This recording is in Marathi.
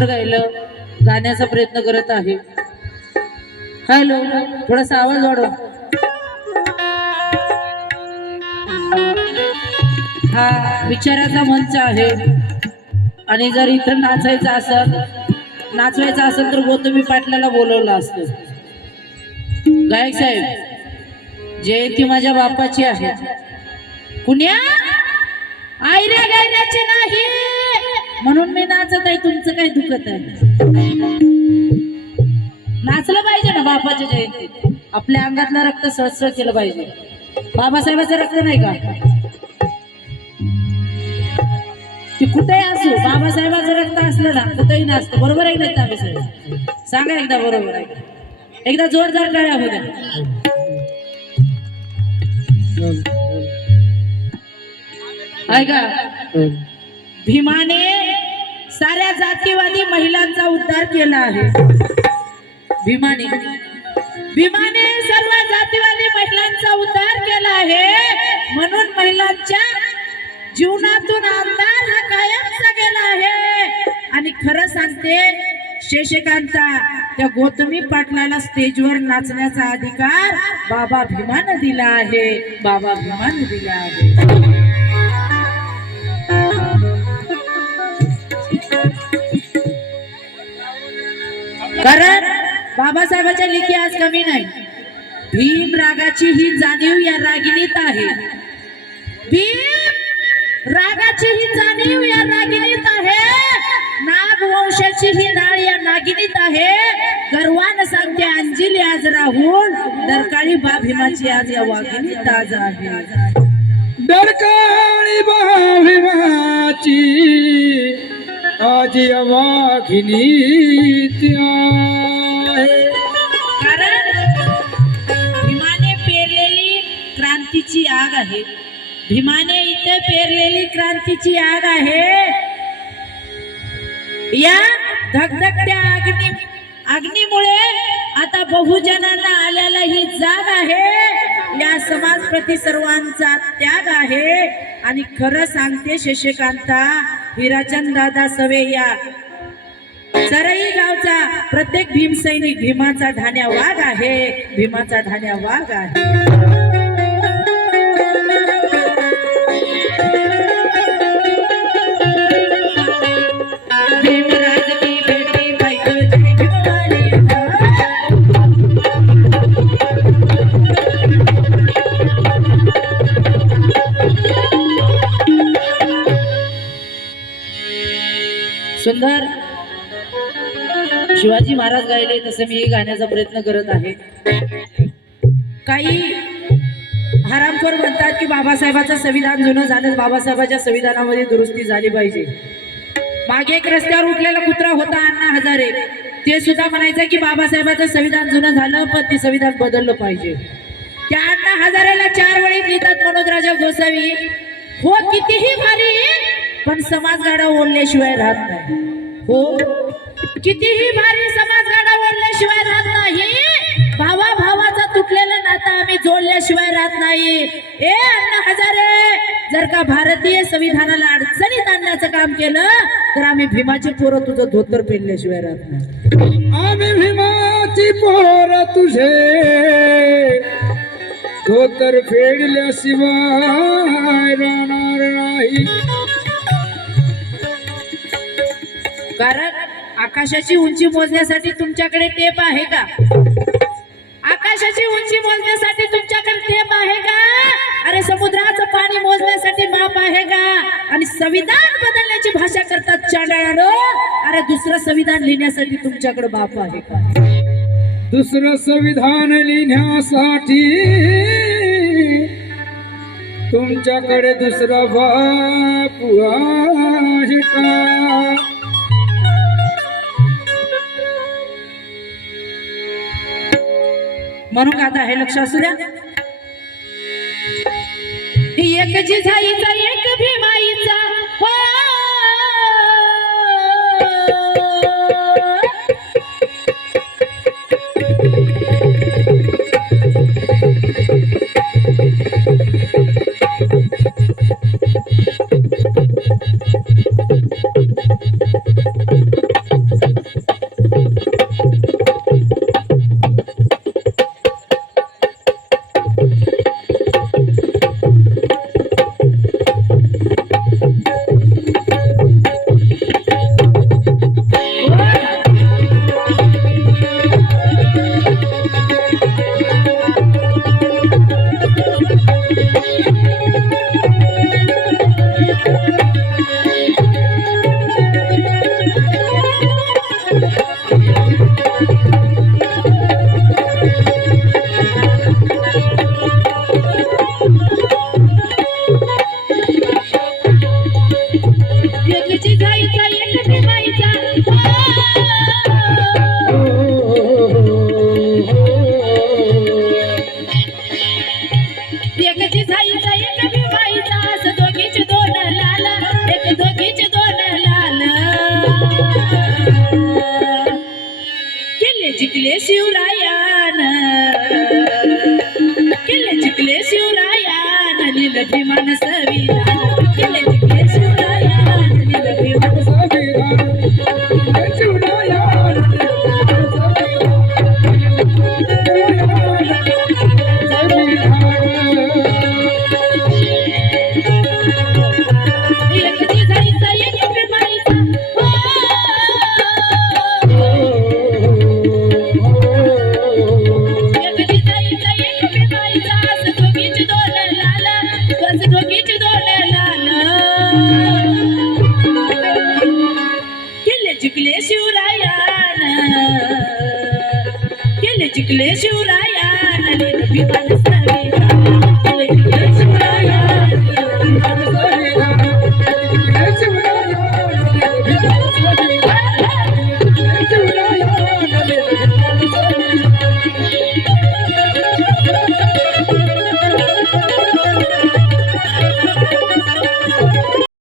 गायलं गाण्याचा प्रयत्न करत आहे। हॅलो, थोडासा आवाज वाढव। हा विचाराचा मंच आहे आणि जर इथं नाचवायचं असेल तर गौतमी पाटलाला बोलवलं असतं। गायक साहेब, जयंती माझ्या बापाची आहे। कुण्या आयऱ्या गायनाची नाही म्हणून मी नाचत आहे। तुमचं काय दुखत आहे? नाचलं पाहिजे ना बापाच्या जयंतीत। आपल्या अंगातलं रक्त सहस्र केलं पाहिजे। बाबासाहेबाचं रक्त नाही का? ते कुठेही असू, बाबासाहेबाचं रक्त असलं ना कुठेही नाचतं। बरोबर आहे ना बाबासाहेब? सांगा एकदा बरोबर आहे। एकदा जोरदार टाळ्या होऊ द्या। ऐका, भीमाने साऱ्या जातीवादी महिलांचा उद्धार केला आहे। भीमाने सर्व जातीवादी महिलांचा उद्धार केला आहे म्हणून महिलांच्या जीवनातून अंधार हा कायमचा गेला आहे। आणि खरं सांगते, शेषकांता त्या गौतमी पाटलाला स्टेजवर नाचण्याचा अधिकार बाबा भीमानं दिला आहे। बाबा भीमानं दिला आहे। कारण बाबासाहेबांच्या लेखी आज कमी नाही। भीम रागाची ही जाणीव या रागिणीत आहे। भीम रागाची ही जाणीव या रागिणीत आहे। नागवंशाची ही नाळ या नागिनीत आहे। गर्वानं सांगते अंजली आज राहुल, दरकाळी बा भीमाची आज या वाघिणीत आज आहे। दरकाळी बा भीमाची आज या वाघिणीत आहे। कारण भीमाने पेरलेली क्रांतीची आग आहे। भीमाने इथे पेरलेली क्रांतीची आग आहे। या धगधगत्या अग्नीमुळे आता बहुजनांना आलेला ही जाग आहे। या समाज प्रति सर्वांचा त्याग आहे। आणि खरं सांगते शशिकांता, हिराचंद दादा सवे या सरई गावचा प्रत्येक भीमसैनिक भीमाचा धान्या वाघ आहे। भीमाचा धान्या वाघ आहे। सुंदर शिवाजी महाराज गायले तसे मी गाण्याचा प्रयत्न करत आहे। काही हरामखोर म्हणतात की बाबासाहेबांचं संविधान जुनं झालं, बाबासाहेबांच्या संविधानामध्ये दुरुस्ती झाली पाहिजे। मागे एक रस्त्यावर उठलेला कुत्रा होता अण्णा हजारे, ते सुद्धा म्हणायचं की बाबासाहेबांचं संविधान जुनं झालं पण ते संविधान बदललं पाहिजे। त्या अण्णा हजारेला 4 वेळी लिहितात मनोजराजा गोसावी, हो कितीही भारी पण समाजगाडा ओढल्याशिवाय राहत नाही। हो कितीही भारी समाजगाडा ओढल्याशिवाय राहत नाही। भावा भावाचा तुटलेला नाता आम्ही जोडल्याशिवाय राहत नाही। ए अण्णा हजारे, जर का भारतीय संविधानाला अडचणीत आणण्याचं काम केलं तर आम्ही भीमाची पोरं तुझं धोतर पेरल्याशिवाय राहत नाही। आम्ही भीमाची पोरं तुझे धोतर फेडल्याशिवाय राहणार नाही। कारण आकाशाची उंची मोजण्यासाठी तुमच्याकडे टेप आहे का? आकाशाची उंची मोजण्यासाठी तुमच्याकडे टेप आहे का? अरे समुद्राचं पाणी मोजण्यासाठी माप आहे का? आणि संविधान बदलण्याची भाषा करतात चांडाळानो। अरे दुसरं संविधान लिहिण्यासाठी तुमच्याकडे बाप आहे का? दुसरं संविधान लिहिण्यासाठी तुमच्याकडे दुसरा बाप आहे का? म्हणून आता हे लक्ष असू द्या, एक जिजाईचा एक भीमाईचा हो। जिंकले शिवरायान, किल्ले जिंकले शिवरायान, लिहिलं भीमान संविधान. किल्ले जिंकले शिवरायान, लिहिलं भीमान एक जिजाईचा एक भीमाईचा, एक जिजाईचा एक भीमाईचा, असं दोघीची दोन लाल, असं दोघीची दोन लाल. किल्ले जिंकले शिवरायान, किल्ले जिंकले शिवरायान, लिहिलं भीमान संविधान.